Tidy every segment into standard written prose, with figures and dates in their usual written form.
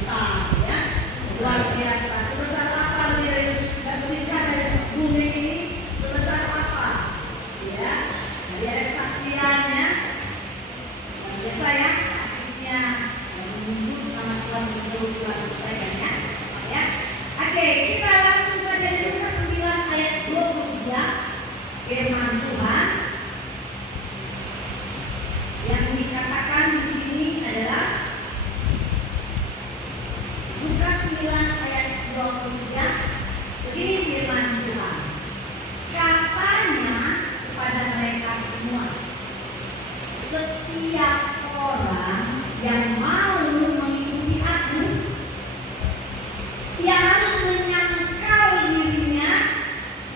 besar ya, luar biasa. Sebesar apa dari pernikahan dari bumi ini? Sebesar apa? Ya, jadi ada kesaksian ya. Biasa ya, sakitnya menunggu nama Tuhan disuruh Tuhan selesaikan ya. Ya. Oke, kita langsung saja di Lukas 9 ayat 23. Firman Tuhan yang dikatakan di sini adalah Lukas 9 ayat 23. Begini firman Tuhan. Katanya kepada mereka semua, setiap orang yang mau mengikuti aku, ia harus menyangkal dirinya,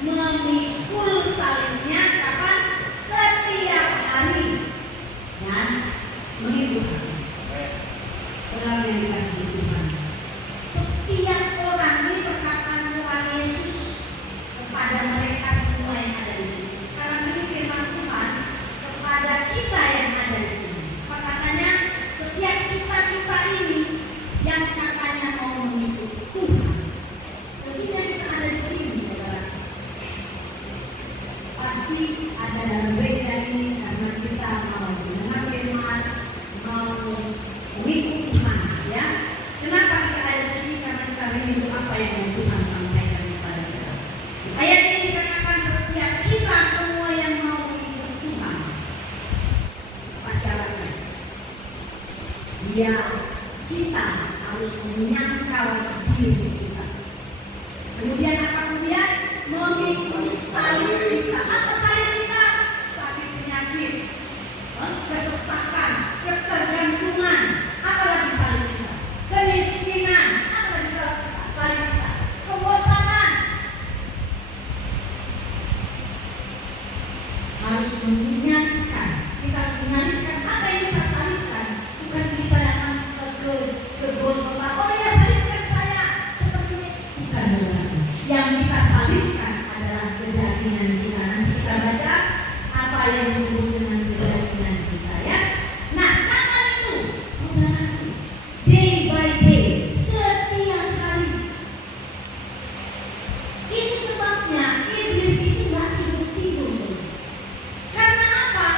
memikul salibnya kapan? Setiap hari, dan mengikut aku. Saudara yang dikasihi Tuhan, setiap orang, ini perkataan Tuhan Yesus kepada mereka semua yang ada di sini. Sekarang ini firman Tuhan kepada kita yang ada di sini. Apa katanya? Setiap kita ini yang katanya mau mengikut Tuhan. Tentunya kita ada di sini, saudara. Pasti ada dalam gereja ini karena kita mau mendengar firman, mau mengikut Tuhan, ya. Kenapa kita ada di sini? Karena kita rindu apa yang Tuhan sampaikan kepada kita. Ayat ini dikatakan setiap kita semua yang mau mengikut Tuhan. Apa syaratnya? Kita harus menyangkal diri kita. Kemudian apa kemudian? Memikul salib kita. Apa salib kita? Salib penyakit, kesesakan, ketergantungan. Apalagi salib kita? Kemiskinan. Apalagi salib kita? Kebosanan. Harus mengingatkan. Kita harus menyalibkan apa yang bisa salibkan. Bukan kita datang ke Golgota. Oh ya, salibkan saya seperti ini. Bukan, saudara. Yang kita salibkan adalah kedagingan kita. Nanti kita baca apa yang disebut dengan kedagingan kita, ya. Nah, kapan itu? Saudara, day by day, setiap hari. Itu sebabnya iblis itu gak tidur-tidur, saudara. Karena apa?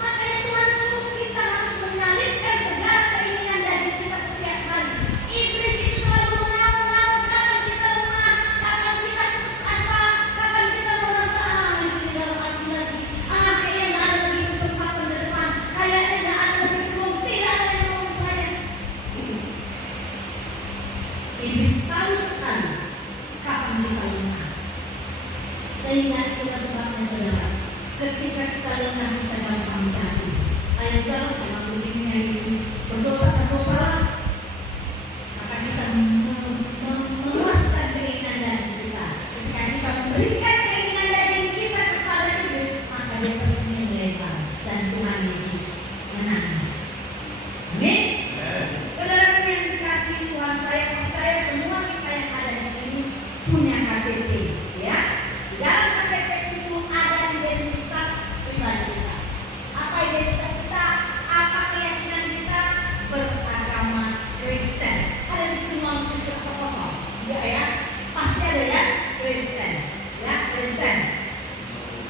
Makanya Tuhan suruh kita harus menyalibkan segala keinginan daging kita setiap hari. Iblis itu selalu mengaum-ngaum kapan kita lemah, kapan kita putus asa, kapan kita merasa hidup di dalam lagi. Kayaknya gak ada lagi kesempatan ke depan, kayaknya gak ada lagi peluang, tidak ada yang mau saya. Iblis tahu sekali kapan kita lemah. Sehingga itulah sebabnya, saudara, ketika kita lemah kita gampang jatuh. Ayolah, memang dunia ini berdosa-dosa, maka kita memuaskan keinginan daging kita. Ketika kita memberikan keinginan daging kita kepada iblis, maka dia tersinggung dan Tuhan Yesus menangis. Amin. Saudara yang dikasihi Tuhan, saya percaya semua kita yang ada di sini punya KTP, ya. Dalam KTP itu ada identitas pribadi kita. Apa identitas kita? Apa keyakinan kita? Beragama Kristen. Ada di situ non Kristen atau kosong? Enggak ya? Pasti ada ya, Kristen. Ya, Kristen.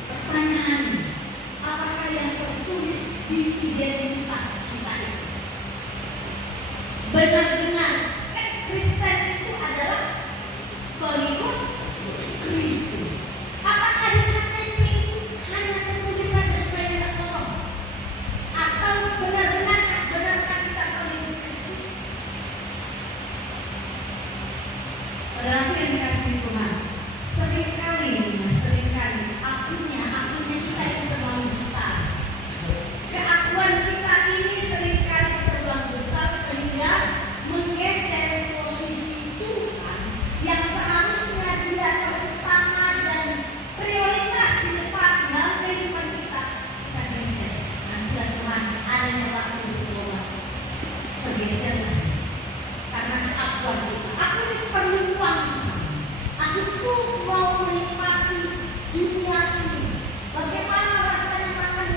Pertanyaan, apakah yang tertulis di identitas kita itu benar-benar Kristen itu adalah pengikut Kristus? Apakah di KTP itu hanya tertulis saja supaya tidak kosong? Atau benarkah kita pengikut Kristus? Saudara yang dikasihi Tuhan, seringkali akunya kita itu terlalu besar. Keakuan kita ini seringkali terlalu besar sehingga menggeser posisi Tuhan yang seharusnya dia terutama dan prioritas di depan dalam kehidupan kita geser. Nanti Tuhan adanya waktu bertobat, bergeser karena keakuan kita. Aku ini perlu uang, aku tuh mau menikmati dunia ini. Bagaimana rasanya makan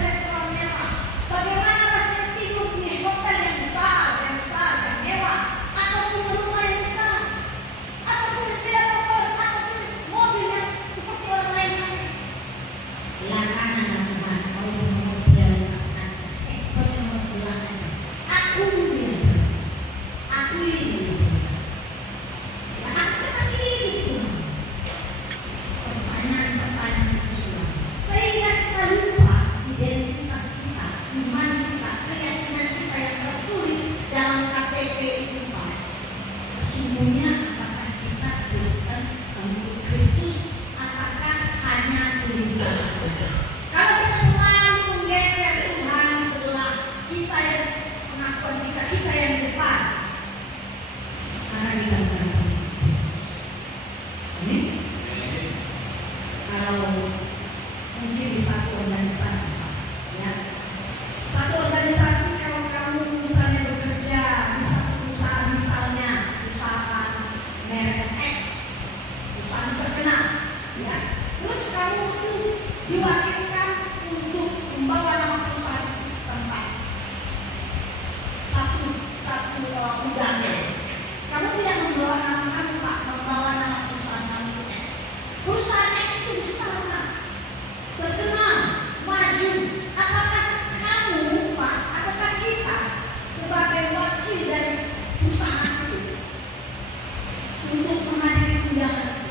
untuk menghadiri undangan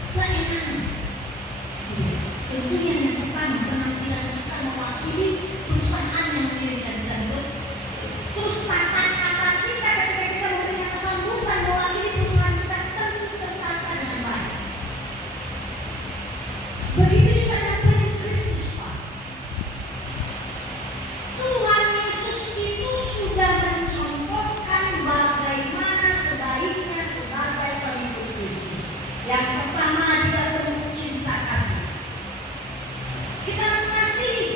seenaknya. Tentunya yang pertama, penampilan kita mewakili perusahaan yang mengirimkan kita untuk. Terus tata kata kita ketika kita memberikan kesambutan mewakili perusahaan kita tentu tertata dengan baik. Begitu juga dengan pelayan Kristus, Pak. Tuhan Yesus itu sudah mencontohkan bagaimana sebaiknya sebagai pengikut Kristus. Yang pertama, dia penuh cinta kasih. Kita mengasihi.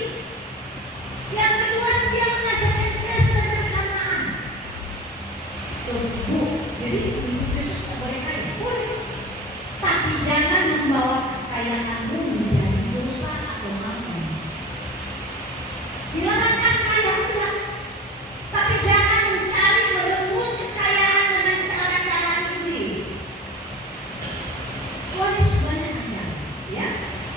Yang kedua, dia mengajarkan kesederhanaan. Bu, jadi pengikut Kristus tak boleh kaya? Boleh. Tapi jangan membawa kekayaanmu menjadi dosa atau mammon. Dilarangkan kaya enggak, tapi jangan mencari merebut kekayaan dengan cara-cara iblis. Tuhan Yesus banyak ajar, ya.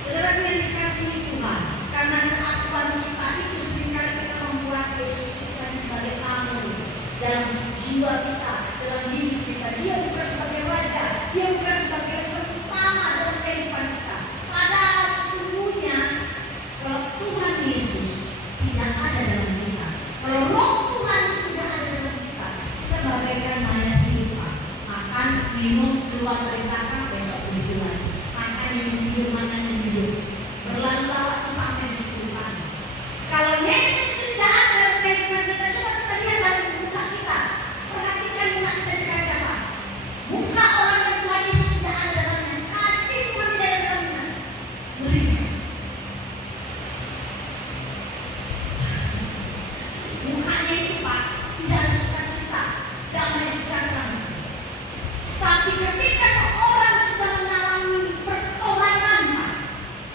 Saudara yang dikasihi Tuhan, karena keakuan kita itu seringkali kita membuat Yesus itu hanya sebagai tamu dalam jiwa kita, dalam hidup kita. Dia bukan sebagai raja, dia bukan sebagai utama dalam kehidupan kita. Padahal sesungguhnya kalau Tuhan Yesus tidak ada dalam kita, kalau Roh Tuhan itu tidak ada dalam kita, kita bagaikan mayat hidup, Pak. Makan, minum, keluar dari belakang, besok begitu lagi. Makan, minum, tidur, makan, minum, berlalu-lalu atau sampai di depan. Kalau Yesus tidak ada dalam kehidupan kita, coba kita lihat dalam muka kita. Perhatikan muka kita di kaca, Pak. Muka orang yang Tuhan Yesus tidak ada dalamnya, kasih Tuhan tidak ada dalamnya. Beri. Mukanya itu, Pak, tidak ada sukacita, damai sejahtera. Tapi ketika seorang sudah mengalami pertobatan, Pak,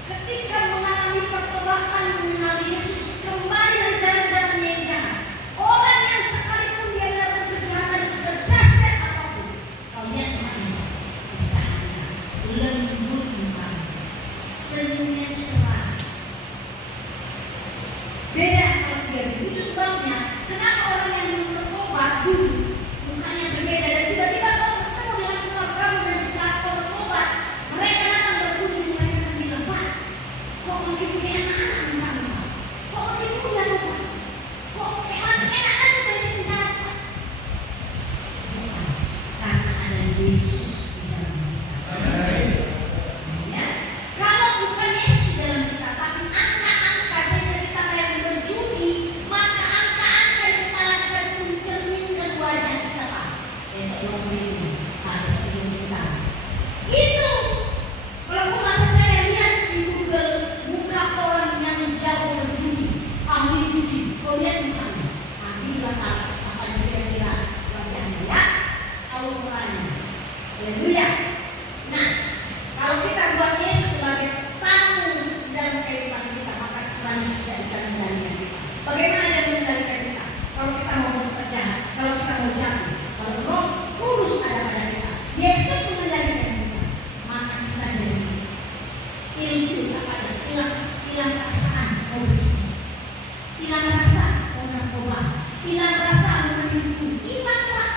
ketika mengalami pertobatan mengenal Yesus, kembali dari jalan-jalan yang jahat, orang yang sekalipun dia melakukan kejahatan sedahsyat apapun, kau lihat mukanya, bercahaya, lembut mukanya, senyumnya cerah. Beda kalau dia begitu. Sebabnya kenapa orang yang belum bertobat dulu mukanya berbeda, dan tiba-tiba kau bertemu dengan keluargamu dan setelah kau bertobat, mereka datang berkunjung, mereka akan bilang, Pak, kok makin kayak anak-anak kamu, Pak? Kok makin muda, Pak? Kok kayak enak aja main di penjara, Pak? Bukan, karena ada Yesus di dalam kita. Ya, kalau bukan Yesus di dalam kita, tapi angka-angka sehingga kita kayak berjudi, maka angka-angka di kepala kita mencerminkan wajah kita, Pak. Besok 200.000, besok 3 juta. Itu kalau kamu nggak percaya, lihat di Google muka orang yang jago berjudi, ahli judi. Kau lihat mukanya, di belakang apa yang kira-kira wajahnya, ya, auranya. Haleluya. Nah, kalau kita buat Yesus sebagai tamu dalam kehidupan kita, maka Tuhan Yesus tidak bisa mengendalikan kita. Bagaimana dia mengendalikan kita? Kalau kita mau berbuat jahat, kalau kita mau jatuh, kalau Roh Kudus ada pada kita, Yesus mengendalikan kita, maka kita jadi hilang perasaan mau berjudi, hilang rasa mau narkoba, hilang rasa mau menipu, hilang, Pak.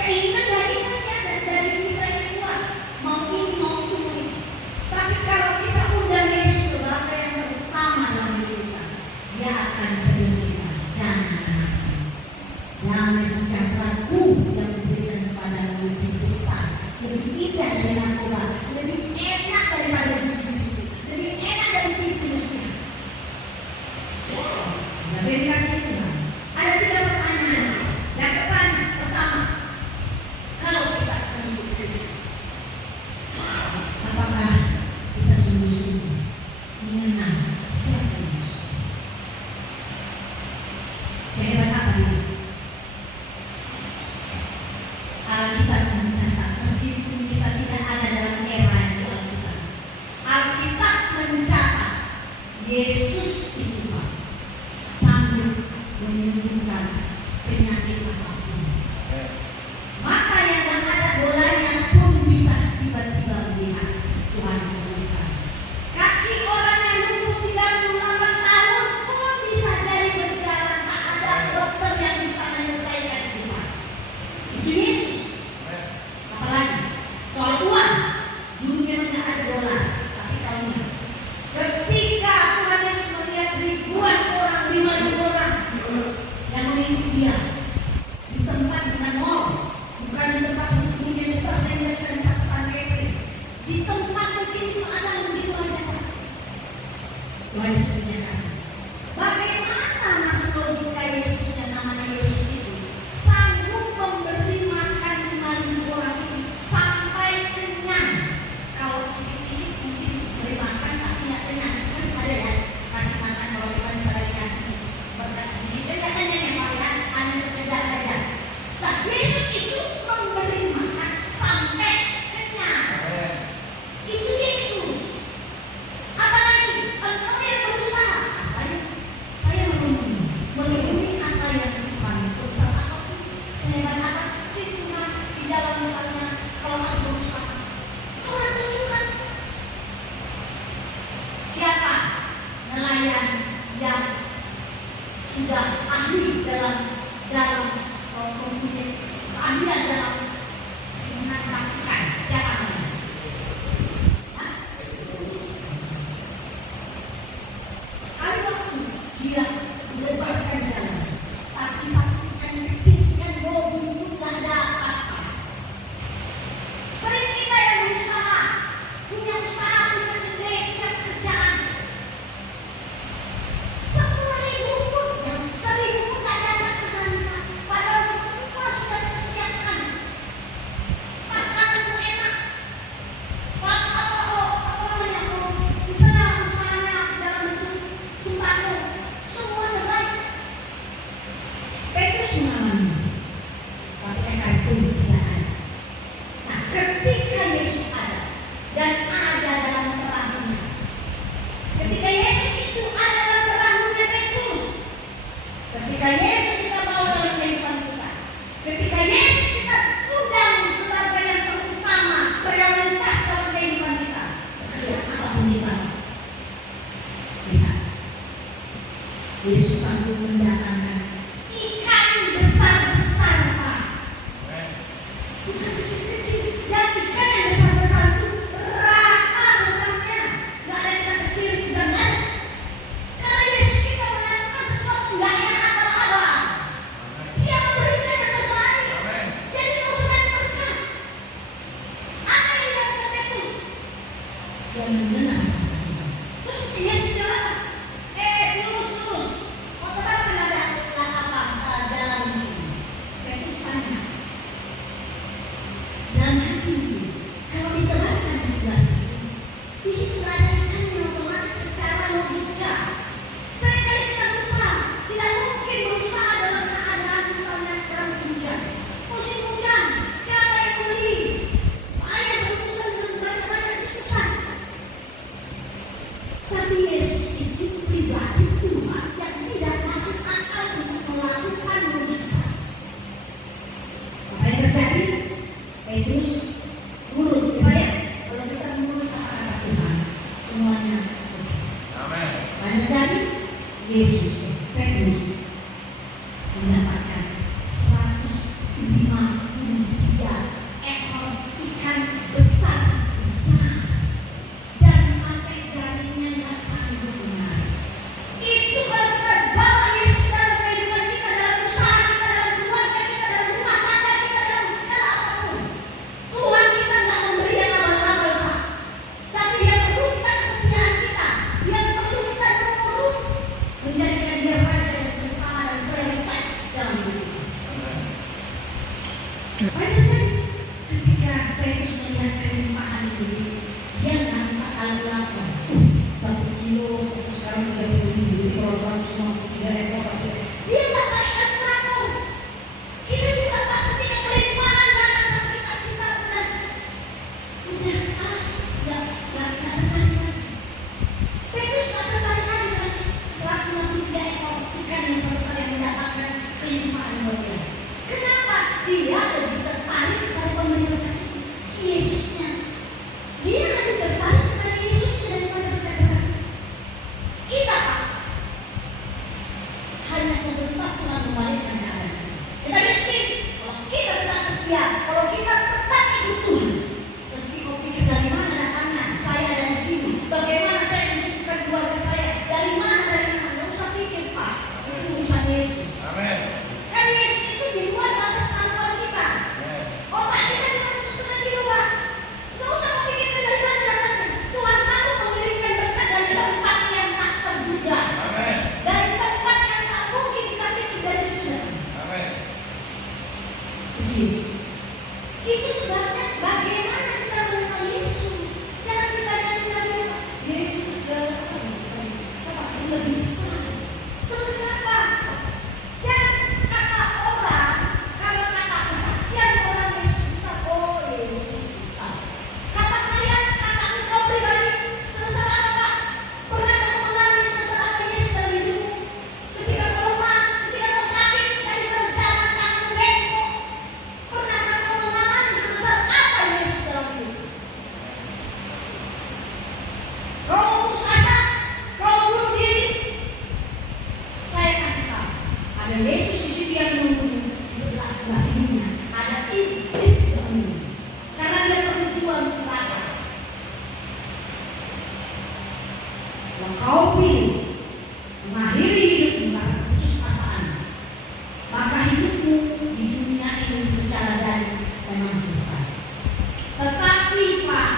Keinginan dari kita sih ada, dari kita yang kuat, mau ini, mau itu, mau itu. Tapi kalau kita undang Yesus sebagai yang pertama dalam hidup kita, dia akan penuh kita. Jangan anakku, damai sejahteraku yang diberikan kepadamu lebih besar, lebih indah dari narkoba, lebih enak daripada judi, lebih enak dari tipu muslim. Sebagai dikasih Tuhan, ada 3 pertanyaan. Yang pertama, kalau kita mengikut Kristus, apakah kita sungguh-sungguh mengenal siapa Yesus? Sehebat apa dia? Alkitab mencatat, meskipun kita tidak ada dalam era yang Alkitab, Alkitab mencatat Yesus itu, Pak, sanggup menyembuhkan penyakit apapun. Mata yang tidak ada bolanya pun Tuhan Yesus punya kasih. Bagaimana masuk logika Yesus yang namanya Yesus itu sanggup memberi makan 5.000 orang itu sampai kenyang? Kalau sedikit-sedikit mungkin beri makan tapi nggak kenyang, kan ada ya kasih makan kalau kita misalnya dikasih berkat sedikit kan kenyang ya Pak ya, hanya sekedar aja. Nah Yesus itu memberi makan sampai kenyang. Itu Yesus. Apalagi engkau yang berusaha. Saya memenuhi apa yang Tuhan sebesar apa sih, sehebat apa sih Tuhan di dalam misalnya kalau aku berusaha. Tuhan tunjukkan siapa nelayan yang sudah ahli dalam mempunyai keahlian dalam menangkap ikan. Siapa namanya? Sekali waktu dia melebarkan jalan, tapi satu ikan kecil, ikan gobi itu tidak ada apa-apa. Sering kita yang berusaha, punya usaha, punya gede, punya pekerjaan, 10.000 pun, 1.000 pun tidak dapat sekali. Padahal semua sudah kita siapkan. Makanan itu enak. Misalnya usahanya dalam itu sembako, semua terbaik. Petrus mengalami satu ekor pun tidak ada. Nah, ketika Yesus ada dan ada dalam perahunya, ketika Yesus itu ada dalam perahunya Petrus, ketika Yesus kita bawa dalam kehidupan kita, ketika Yesus kita undang sebagai yang terutama, prioritas dalam kehidupan kita, pekerjaan apapun kita, lihat, Yesus sanggup mendatangkan ikan besar-besar, Pak. Bukan kecil-kecil, dan ikan yang besar-besar itu rata besarnya, nggak ada ikan kecil sedang ada. Karena Yesus kita melakukan sesuatu nggak yang abal-abal. Dia memberikan yang terbaik. Jadi nggak usah tanya berkat. Apa yang dilakukan Petrus? Dia mendengar kata Tuhan. Terus Yesus bilang, terus. Kau tahu kan ada jalan di sini? Petrus tanya. Dalam hati ini, kalau ditebarkan di sebelah situ, di situ ada ikan yang otomatis secara logika. Seringkali kita berusaha, tidak mungkin berusaha dalam keadaan misalnya sekarang musim hujan. Musim hujan, siapa yang beli? Banyak berurusan dengan banyak-banyak itu susah. Tapi Yesus itu pribadi Tuhan yang tidak masuk akal untuk melakukan mujizat. Apa yang terjadi? Petrus nurut, ya. Kalau kita menurut apa kata Tuhan, semuanya oke. Amin. Apa yang terjadi? Petrus mendapatkan 153 ekor ikan besar-besar dan sampai jaringnya nggak sanggup menarik. Itu kalau kita bawa Yesus dalam kehidupan kita, dalam usaha kita, dalam keluarga kita, dalam rumah tangga kita, dalam segala apapun. Tuhan kita nggak memberi yang abal-abal, Pak. Tapi yang perlu kita kesetiaan kita, yang perlu kita nurut menjadikan besar. Sebesar apa? Jangan kata orang, kalau kata kesaksian orang Yesus besar, oh Yesus besar. Kata saya, kata engkau pribadi, sebesar apa Pak? Pernah kamu mengalami sebesar apa Yesus dalam hidupmu? Ketika kau lemah, ketika kau sakit, tak bisa berjalan, kaki bengkok. Pernah kamu mengalami sebesar apa Yesus dalam hidupmu? Kau mau putus asa, kau mau bunuh diri. Saya kasih tahu, ada Yesus di sini yang menunggu di sebelah sininya. Ada iblis di dalamnya, karena dia berjuang kepada. Kalau kau pilih mengakhiri hidupmu karena keputusasaan, maka hidupmu di dunia ini secara dani memang selesai. Tetapi Pak,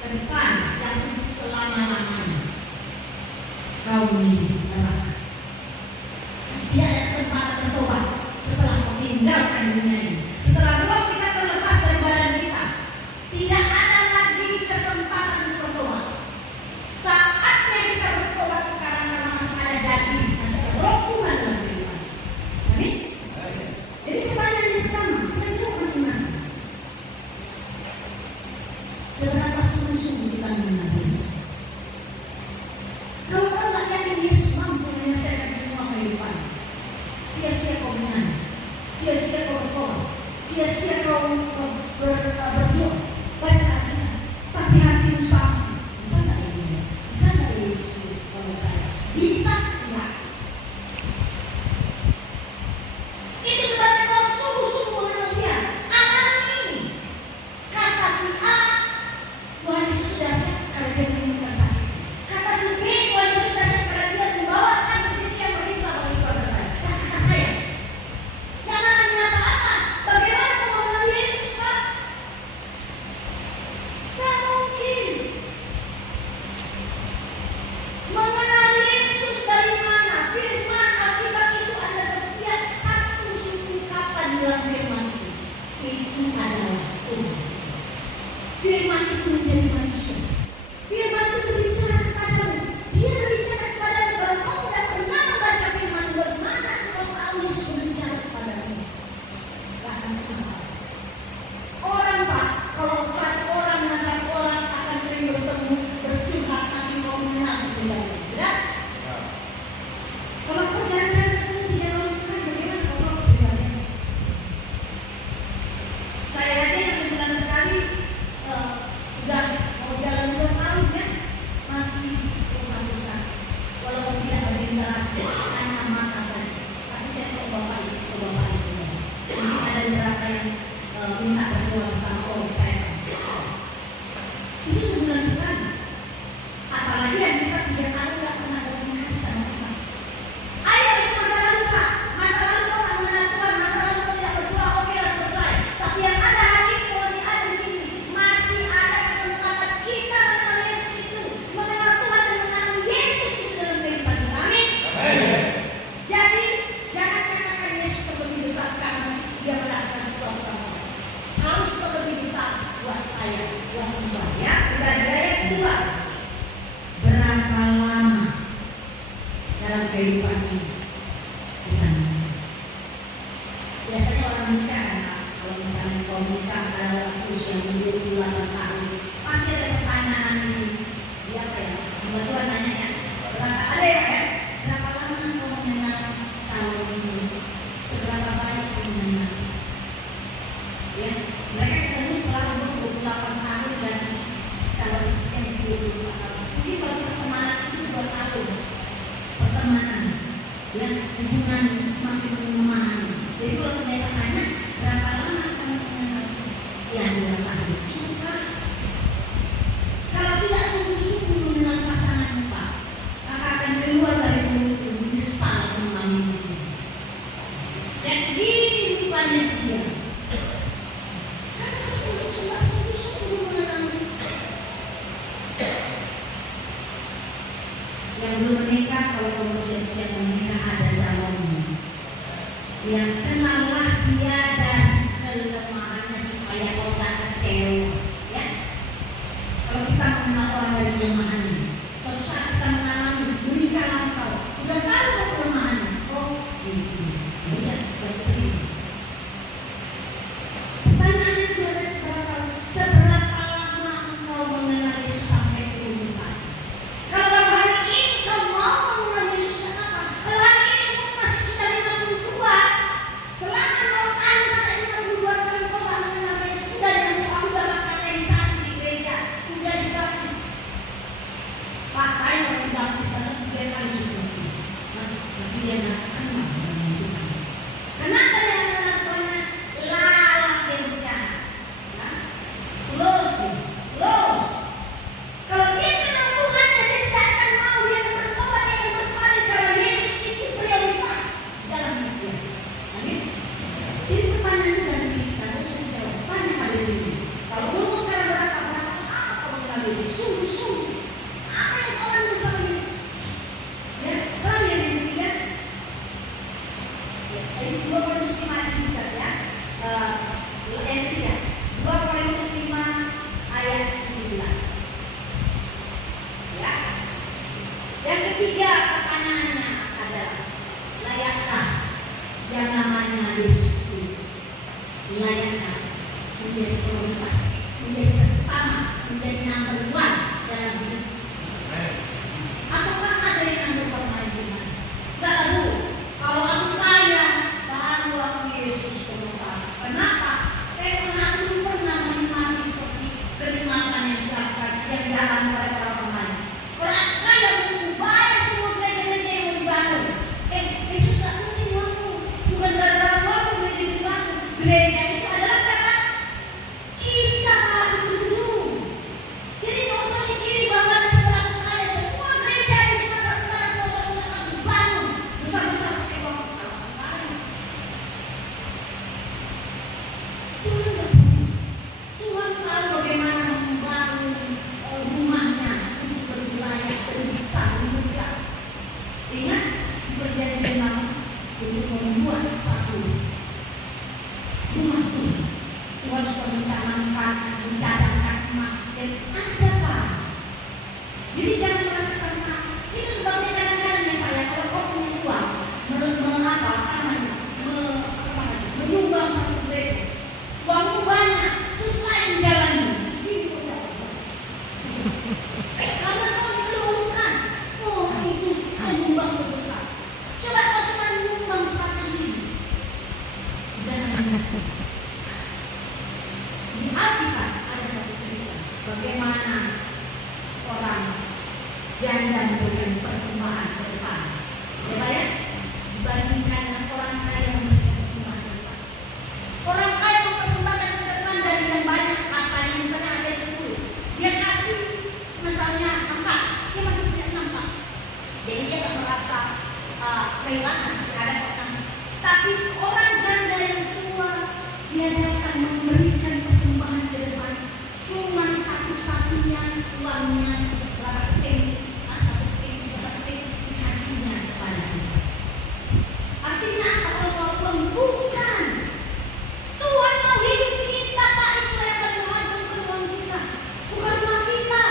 ke depan yang untuk selama-lamanya kau memilih neraka. Tidak ada kesempatan bertobat setelah kau tinggalkan dunia ini. Setelah roh kita terlepas dari badan kita, tidak ada lagi kesempatan untuk bertobat. Saatnya kita bertobat sekarang karena masih ada daging, masih ada roh Tuhan dalam kehidupan. Amin. Jadi pertanyaan yang pertama, kita jawab masing-masing. Seberapa sungguh-sungguh kita mengenal Yesus? Kalau kau tak yakin Yesus mampu menyelesaikan semua kehidupan, sia-sia kau menang, sia-sia kau bertobat, sia-sia kau berjuang, baca Alkitab, tapi hatimu sanksi. Bisa tak ini? Bisa tak Yesus oleh saya? Bisa tidak? Itu sebabnya kau sungguh-sungguh mengenal Dia. Alami kata si A, Tuhan Yesus sudah siap karena dia menemukan sakit. Kata si B, Tuhan Yesus sudah siap karena dia membawakan rezeki yang berlimpah bagi keluarga saya. Nah, kata saya, jangan nanya apa-apa. Bagaimana kau mengenal Yesus, Pak? Tak mungkin. Mengenal Yesus dari mana? Firman Alkitab itu ada setiap satu suku kata di dalam firman itu. Itu adalah Tuhan. Firman itu menjadi manusia. Firman itu berbicara kepadamu. Dia berbicara kepadamu. Kalau kau tidak pernah membaca firman, bagaimana kau tahu Yesus berbicara kepadamu? Tak akan pernah. Orang Pak, kalau satu orang dengan satu orang akan sering bertemu, bercurhat, nanti kau mengenal kepribadian. Benar? Kalau kau jarang-jarang ketemu dia lalu sekali, bagaimana kau tahu kepribadian? Saya aja yang sebulan sekali udah mau jalan 2 tahun ya, masih bosan-bosan. Walaupun tidak berinteraksi, hanya mata saja. Tapi saya tahu bapak itu. Mungkin ada beberapa yang minta berdoa sama orang saya. Itu sebulan sekali. Apalagi yang kita 3 tahun tidak pernah komunikasi sama kita. Ayo itu masa lalu Pak. Masa lalu kau tak mengenal Tuhan, masa lalu kau tidak berdoa, oke lah selesai. Tapi yang ada hari ini kau masih ada di sini, masih ada kesempatan kita mengenal Yesus itu, mengenal Tuhan dan mengenal Yesus itu dalam kehidupan kita. Amin. Jadi jangan katakan Yesus terlebih besar karena dia melakukan sesuatu sama kita. Harus terlebih besar buat saya, buat Tuhan ya. Kira-kira yang kedua, berapa lama dalam kehidupan ini kita menikah? Biasanya orang menikah kan Pak, kalau misalnya kau menikah pada usia 28 tahun, pasti ada pertanyaan ini. Dia apa ya? Buat Tuhan nanya ya. Berapa ada ya? Berapa lama kau mengenal calon ini? Seberapa baik kau mengenal? Ya, mereka ketemu setelah umur 28 tahun dan calon istrinya 24 tahun. Mungkin baru pertemanan itu 2 tahun. Pertemanan, ya, hubungan semakin memahami. Jadi kalau pendeta tanya berapa lama kamu mengenal? Ya 2 tahun. Sudah. Kalau tidak sungguh-sungguh mengenal pasanganmu Pak, maka akan keluar dari mulutmu menyesal mengalaminya. Jadi rupanya dia. Karena harus sungguh-sungguh mengenalnya. Yang belum menikah, kalau kamu siap-siap menikah ada calonmu. Yang kenallah dia dan kelemahannya supaya kau tak kecewa. Ya, kalau kita mengenal orang dari kelemahannya, suatu saat kita mengalami, berikanlah engkau prioritas, menjadi pertama, menjadi number one dalam hidup. Ataukah ada yang number one lagi? Gak ada. Kalau aku kaya, baru aku Yesus pengusaha. Kenapa? Karena aku pernah menikmati seperti kenikmatan yang dialami oleh orang lain. Kalau aku kaya, aku bayar semua gereja-gereja yang mau dibangun. Yesus gak penting waktu, bukan gara-gara waktu gereja dibangun. Gereja itu adalah siapa? Kita Pak, betul-betul. Jadi nggak usah mikirin bahwa nanti aku kaya, semua gereja di Sumatera Utara usah aku bangun besar-besar pakai uang kalau aku kaya. Tuhan tahu bagaimana membangun rumahnya untuk berwilayah lebih besar juga. Ingat di perjanjian lama untuk membuat satu rumah Tuhan. Tuhan sudah mencadangkan emas dan ada Pak. Jadi jangan merasakan Pak. Itu sebabnya kadang-kadang ya Pak ya, kalau kau punya uang, menyumbang satu gereja, uangmu banyak, terus lain jalanmu, ini kok jauh. Karena kau dikeluarkan, oh itu menyumbang terbesar. Coba kau cuma menyumbang 100.000. Dan di Alkitab ada satu cerita bagaimana seorang janda memberikan persembahan ke depan. Ya Pak ya? Dibandingkan dengan orang kaya yang mempersembahkan ke depan. Orang kaya mempersembahkan ke depan dari yang banyak hartanya, misalnya ada 10. Dia kasih misalnya 4, dia masih punya 6 Pak. Jadi dia tak merasa kehilangan, masih ada 6. Tapi seorang janda yang tua, dia datang memberikan persembahan ke depan, cuma satu-satunya uangnya berapa keping, dikasihnya kepada dia. Artinya apa? Kalau soal uang bukan. Tuhan mau hidup kita Pak, itu yang paling mahal, bukan uang kita, bukan uang kita.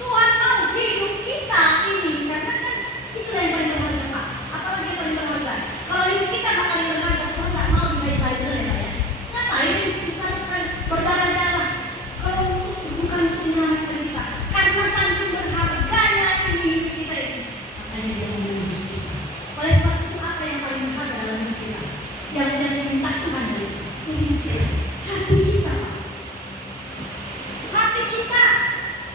Tuhan mau hidup kita ini, karena kan itu yang paling berharga Pak. Apalagi yang paling berharga. Kalau hidup kita nggak paling berharga, Tuhan nggak mau dari saya dulu ya Pak ya. Ngapain misalkan berdarah-darah kalau bukan untuk menyelamatkan kita, karena saking berharganya ini hidup kita ini, makanya dia menembus kita. Oleh sebab itu apa yang paling berharga dalam hidup kita? Yang diminta Tuhan dari hidup kita, hati kita Pak. Hati kita.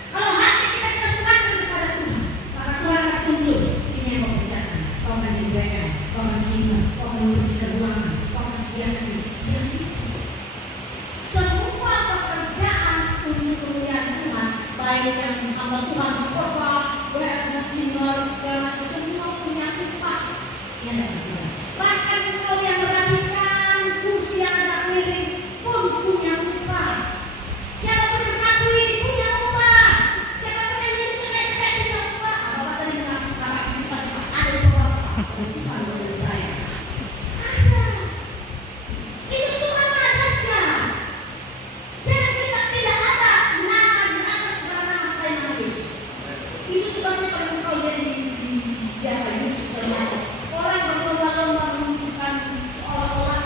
Kalau hati kita serahkan kepada Tuhan, maka Tuhan akan tunjuk ini yang kau kerjakan. Kau akan jadi WM, kau akan singgah, kau akan membersihkan ruangan, kau akan sediakan ini, sediakan itu. Semua pekerjaan untuk kemuliaan Tuhan, baik yang hamba Tuhan, khotbah, WS, singer, segala macam, semua punya upah yang dari Tuhan. Bahkan engkau yang merapikan kursi yang agak miring pun punya upah. Siapapun yang satu ini punya upah. Siapapun yang hidup cekek-cekek punya upah. Bapak tadi bilang, Bapak ini pasti ada upah. Tuhan bagi saya. Ada. Itu Tuhan atasnya. Jangan kita tidak ada nama di atas segala nama selain nama Yesus. Itu sebabnya kalau engkau lihat di YouTube segala macam, orang berlomba-lomba menunjukkan seolah-olah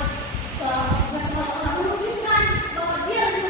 menunjukkan bahwa dia lebih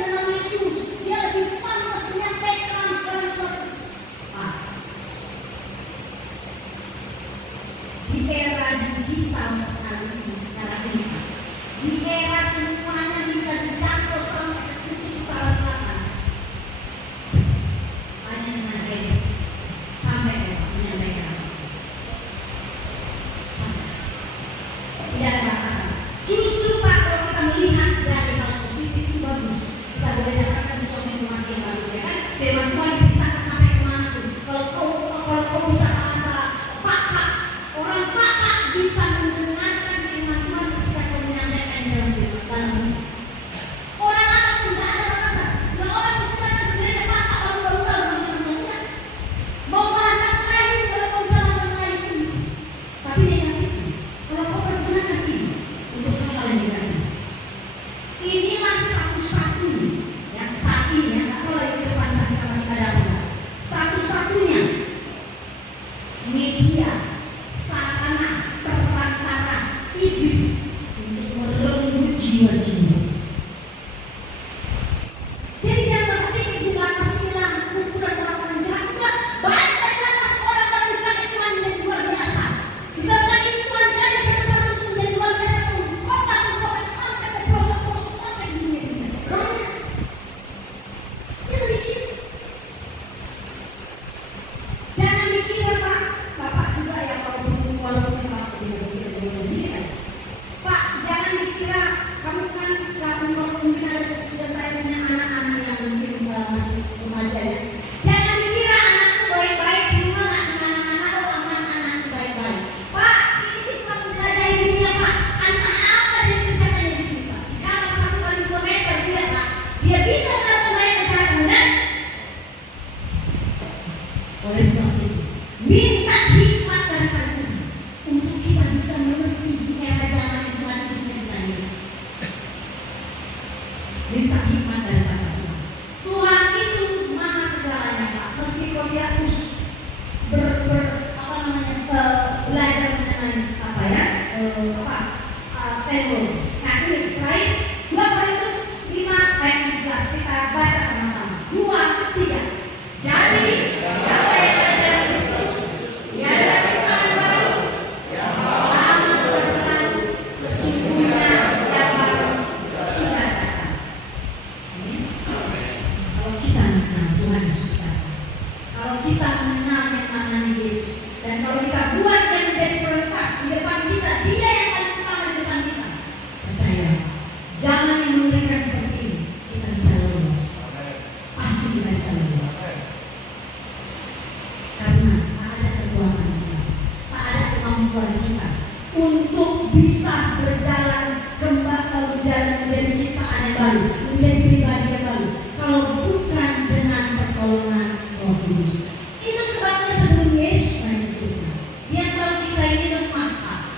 kita bisa lulus. Karena tak ada kekuatan kita, tak ada kemampuan kita untuk bisa berjalan menjadi ciptaan yang baru, menjadi pribadi yang baru, kalau bukan dengan pertolongan Roh Kudus. Itu sebabnya sebelum Yesus naik ke surga, Dia tahu kita ini lemah.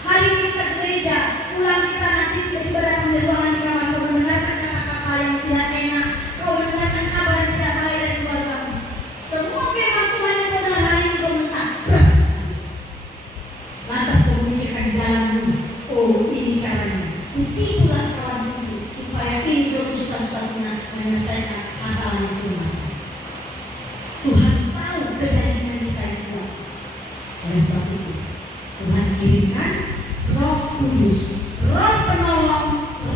Hari ini kita gereja, pulang kita nanti tiba-tiba datang di ruangan di kamar, kau mendengarkan kata-kata yang tidak enak, kau mendengarkan kabar yang tidak baik dari keluargamu. Semua firman Tuhan yang kau dengar hari ini kau mentak, lantas kau memikirkan jalanmu. Oh, ini caranya. Kutipulah kawan itu supaya ini solusi satu-satunya menyelesaikan masalah yang Tuhan. Tuhan tahu kedainan kita yang kuat. Oleh sebab itu, Tuhan kirimkan Roh Kudus, Roh penolong,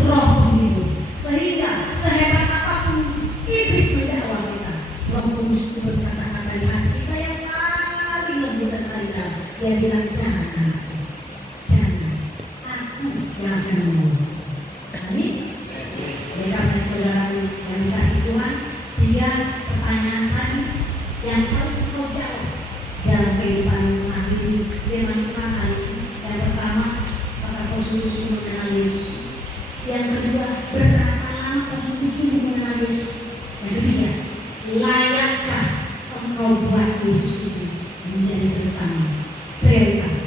Roh penghibur, sehingga sehebat apapun iblis mendakwa kita, Roh Kudus itu berkata-kata di hati kita yang paling lembut dan paling dalam. Dia bilang, jangan, aku yang akan menolong. Amin. Karena saudara yang dikasih Tuhan, 3 pertanyaan tadi yang harus kau jawab dalam kehidupan mengakhiri firman Tuhan hari ini. Yang pertama, apakah kau sungguh-sungguh mengenal Yesus? Yang kedua, berapa lama kau sungguh-sungguh mengenal Yesus? Yang ketiga, layakkah engkau buat Yesus itu menjadi pertama prioritas